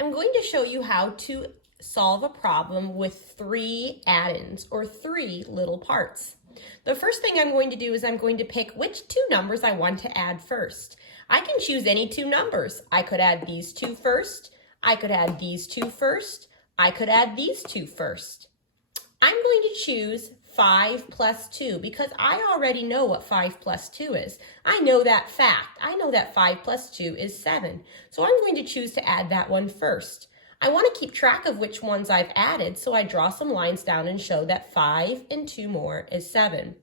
I'm going to show you how to solve a problem with 3 addends, or 3 little parts. The first thing I'm going to do is I'm going to pick which 2 numbers I want to add first. I can choose any 2 numbers. I could add these 2 first. I could add these 2 first. I could add these 2 first. I'm going to choose 5 plus 2 because I already know what 5 plus 2 is. I know that fact. I know that 5 plus 2 is 7. So I'm going to choose to add that one first. I want to keep track of which ones I've added, so I draw some lines down and show that 5 and 2 more is 7.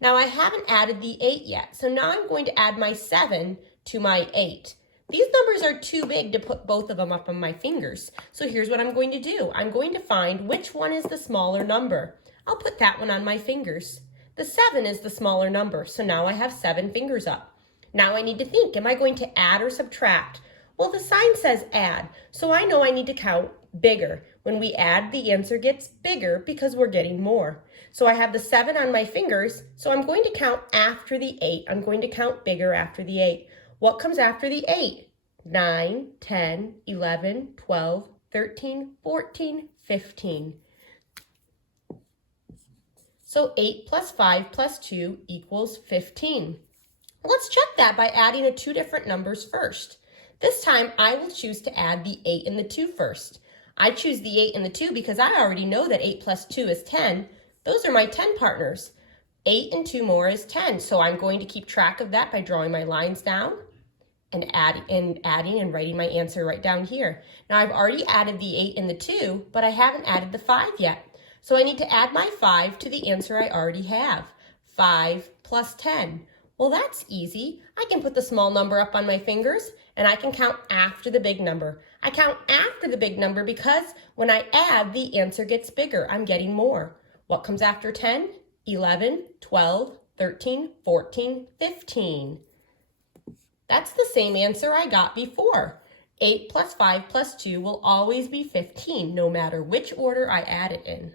Now I haven't added the 8 yet, so now I'm going to add my 7 to my 8. These numbers are too big to put both of them up on my fingers. So here's what I'm going to do. I'm going to find which one is the smaller number. I'll put that one on my fingers. The 7 is the smaller number, so now I have 7 fingers up. Now I need to think, am I going to add or subtract? Well, the sign says add, so I know I need to count bigger. When we add, the answer gets bigger because we're getting more. So I have the 7 on my fingers, so I'm going to count after the 8. I'm going to count bigger after the 8. What comes after the 8? 9, 10, 11, 12, 13, 14, 15. So 8 plus 5 plus 2 equals 15. Let's check that by adding the 2 different numbers first. This time I will choose to add the 8 and the 2 first. I choose the 8 and the 2 because I already know that 8 plus 2 is 10. Those are my 10 partners. 8 and 2 more is 10, so I'm going to keep track of that by drawing my lines down and adding and writing my answer right down here. Now I've already added the 8 and the 2, but I haven't added the 5 yet. So I need to add my 5 to the answer I already have. 5 plus 10. Well, that's easy. I can put the small number up on my fingers and I can count after the big number. I count after the big number because when I add, the answer gets bigger. I'm getting more. What comes after 10? 11, 12, 13, 14, 15. That's the same answer I got before. 8 plus 5 plus 2 will always be 15, no matter which order I add it in.